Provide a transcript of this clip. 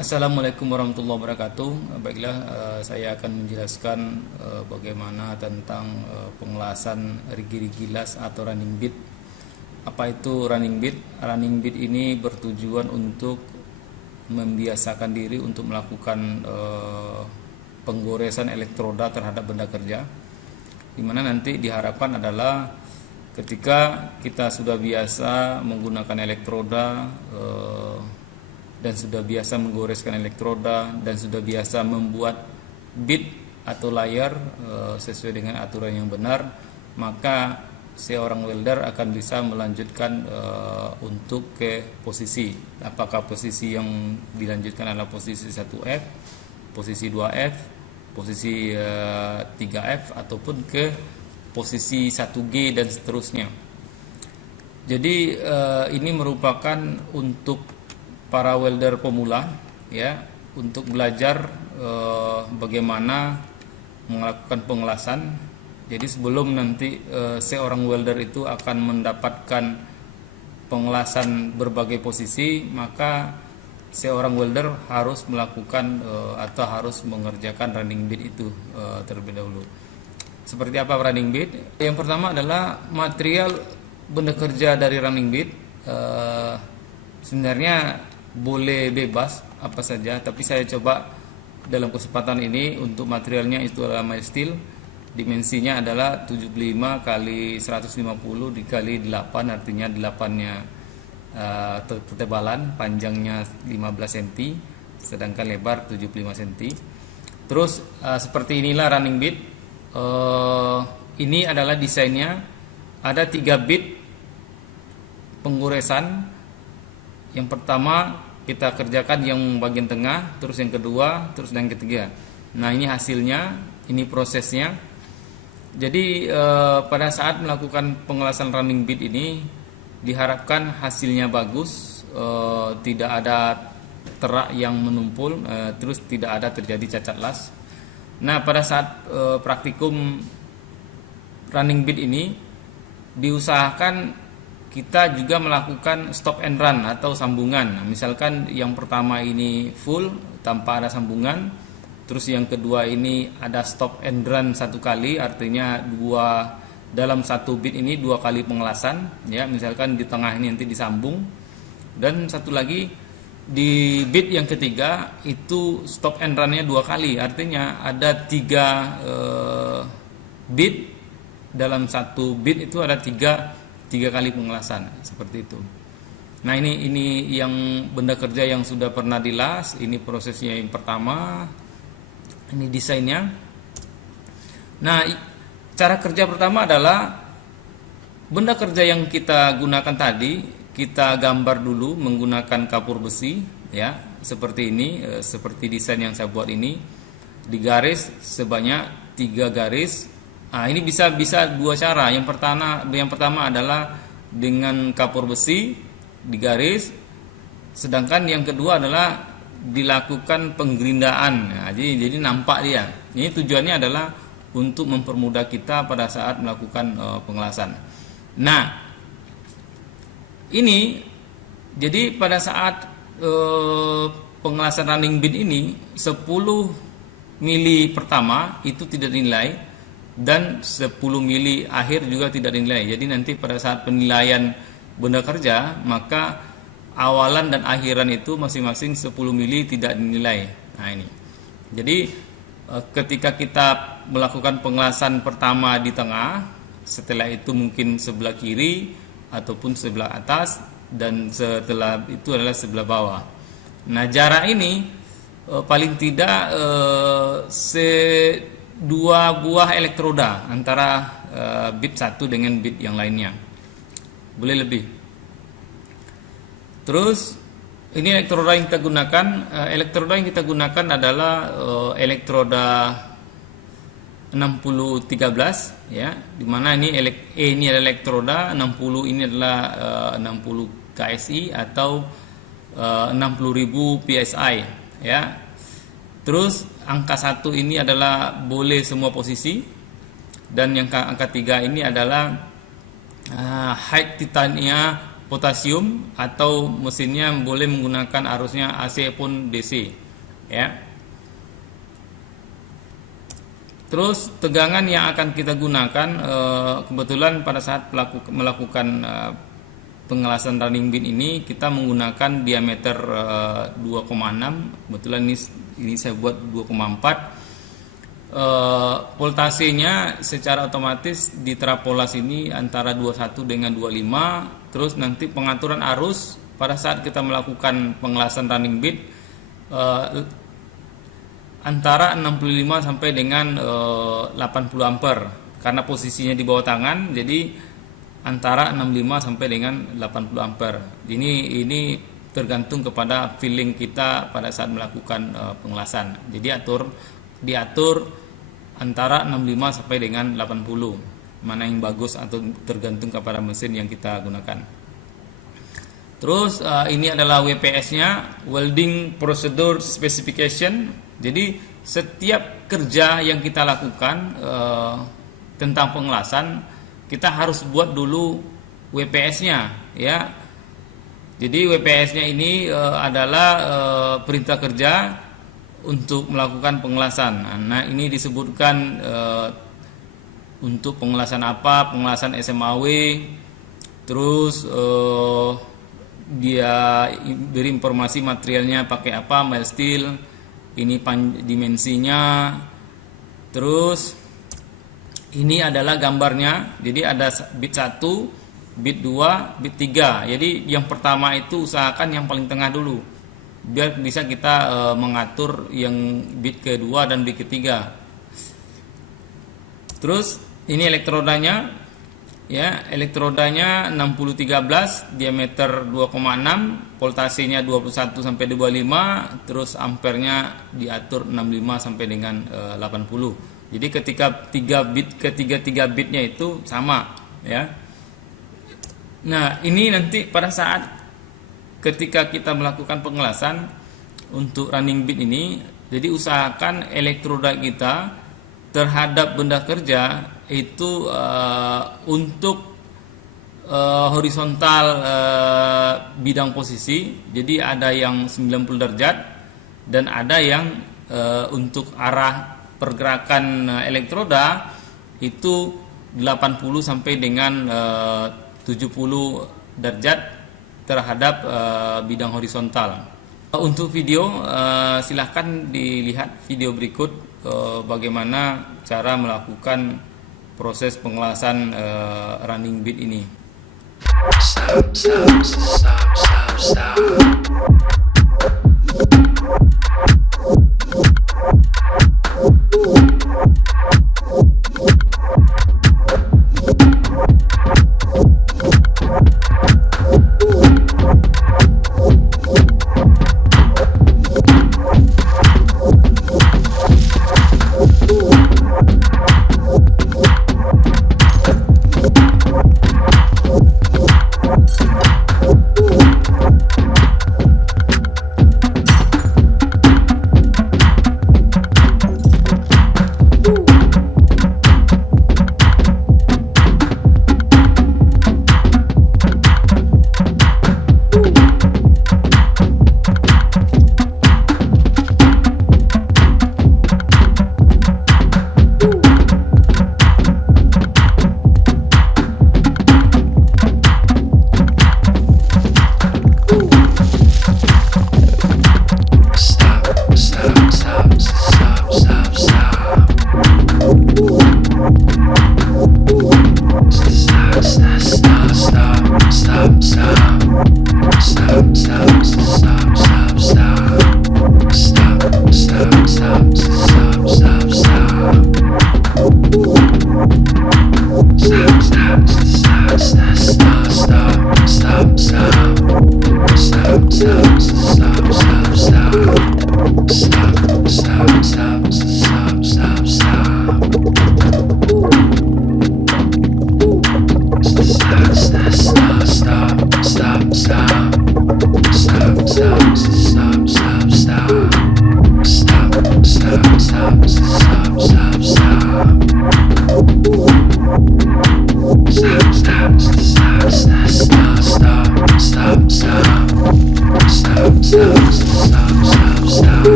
Assalamualaikum warahmatullahi wabarakatuh. Baiklah, saya akan menjelaskan bagaimana tentang pengelasan rigi-rigi las atau running bit. Apa itu running bit? Running bit ini bertujuan untuk membiasakan diri untuk melakukan penggoresan elektroda terhadap benda kerja, dimana nanti diharapkan adalah ketika kita sudah biasa menggunakan elektroda dan sudah biasa menggoreskan elektroda dan sudah biasa membuat bit atau layar sesuai dengan aturan yang benar, maka seorang welder akan bisa melanjutkan untuk ke posisi. Apakah posisi yang dilanjutkan adalah posisi 1F, posisi 2F, posisi 3F ataupun ke posisi 1G dan seterusnya. Jadi ini merupakan untuk para welder pemula, ya, untuk belajar bagaimana melakukan pengelasan. Jadi sebelum nanti seorang welder itu akan mendapatkan pengelasan berbagai posisi, maka seorang welder harus melakukan atau harus mengerjakan running bit itu terlebih dahulu. Seperti apa running bit? Yang pertama adalah material benda kerja dari running bit. Sebenarnya boleh bebas apa saja, tapi saya coba dalam kesempatan ini untuk materialnya itu adalah mild steel. Dimensinya adalah 75 kali 150 dikali 8, artinya 8-nya ketebalan, panjangnya 15 cm, sedangkan lebar 75 cm. Terus seperti inilah running bit. Ini adalah desainnya. Ada 3 bit penggoresan. Yang pertama kita kerjakan yang bagian tengah, terus yang kedua, terus yang ketiga. Nah, ini hasilnya, ini prosesnya. Jadi pada saat melakukan pengelasan running bit ini diharapkan hasilnya bagus, tidak ada terak yang menumpul, terus tidak ada terjadi cacat las. Nah, pada saat praktikum running bit ini diusahakan kita juga melakukan stop and run atau sambungan. Misalkan yang pertama ini full tanpa ada sambungan, terus yang kedua ini ada stop and run 1 kali, artinya dalam 1 bit ini 2 kali pengelasan, ya. Misalkan di tengah ini nanti disambung, dan satu lagi di bit yang ketiga itu stop and runnya 2 kali, artinya ada 3 bit dalam 1 bit itu ada 3 kali pengelasan, seperti itu. Nah, ini yang benda kerja yang sudah pernah dilas. Ini prosesnya yang pertama, ini desainnya. Nah, cara kerja pertama adalah benda kerja yang kita gunakan tadi kita gambar dulu menggunakan kapur besi, ya, seperti ini, seperti desain yang saya buat ini, digaris sebanyak 3 garis. Nah, ini bisa 2 cara. Yang pertama adalah dengan kapur besi digaris, sedangkan yang kedua adalah dilakukan penggerindaan. Nah, jadi nampak dia. Ini tujuannya adalah untuk mempermudah kita pada saat melakukan pengelasan. Nah, ini jadi pada saat pengelasan running bit ini 10 mili pertama itu tidak dinilai, dan 10 mili akhir juga tidak dinilai. Jadi nanti pada saat penilaian benda kerja, maka awalan dan akhiran itu masing-masing 10 mili tidak dinilai. Nah, ini. Jadi ketika kita melakukan pengelasan pertama di tengah, setelah itu mungkin sebelah kiri ataupun sebelah atas, dan setelah itu adalah sebelah bawah. Nah, jarak ini paling tidak 2 buah elektroda antara bit 1 dengan bit yang lainnya, boleh lebih. Terus ini elektroda yang kita gunakan. Elektroda yang kita gunakan adalah elektroda 6013, ya, dimana ini ini adalah elektroda 60, ini adalah 60 KSI atau 60.000 PSI, ya. Terus angka 1 ini adalah boleh semua posisi, dan yang angka 3 ini adalah height titania potasium atau mesinnya boleh menggunakan arusnya AC pun DC ya. Terus tegangan yang akan kita gunakan kebetulan pada saat melakukan pengelasan running bit ini kita menggunakan diameter 2,6, kebetulan ini saya buat 2,4. Voltasenya secara otomatis di trapolas ini antara 21 dengan 25. Terus nanti pengaturan arus pada saat kita melakukan pengelasan running bit antara 65 sampai dengan 80 ampere karena posisinya di bawah tangan, jadi antara 65 sampai dengan 80 ampere. Ini tergantung kepada feeling kita pada saat melakukan pengelasan. Jadi diatur antara 65 sampai dengan 80, mana yang bagus atau tergantung kepada mesin yang kita gunakan. Terus ini adalah WPS-nya, Welding Procedure Specification. Jadi setiap kerja yang kita lakukan tentang pengelasan kita harus buat dulu WPS-nya ya. Jadi WPS-nya ini adalah perintah kerja untuk melakukan pengelasan. Nah, ini disebutkan untuk pengelasan apa, pengelasan SMAW, terus dia beri informasi materialnya pakai apa, mild steel, ini dimensinya, terus ini adalah gambarnya. Jadi ada bit 1, bit 2, bit 3. Jadi yang pertama itu usahakan yang paling tengah dulu, biar bisa kita mengatur yang bit kedua dan bit ketiga. Terus ini elektrodanya ya, elektrodanya 6013, diameter 2,6, voltasenya 21 sampai 25, terus ampernya diatur 65 sampai dengan 80. Jadi ketika 3 bitnya itu sama ya. Nah, ini nanti pada saat ketika kita melakukan pengelasan untuk running bit ini, jadi usahakan elektroda kita terhadap benda kerja itu untuk horizontal bidang posisi. Jadi ada yang 90 derajat dan ada yang untuk arah pergerakan elektroda itu 80 sampai dengan 70 derajat terhadap bidang horizontal. Untuk video silahkan dilihat video berikut bagaimana cara melakukan proses pengelasan running bit ini.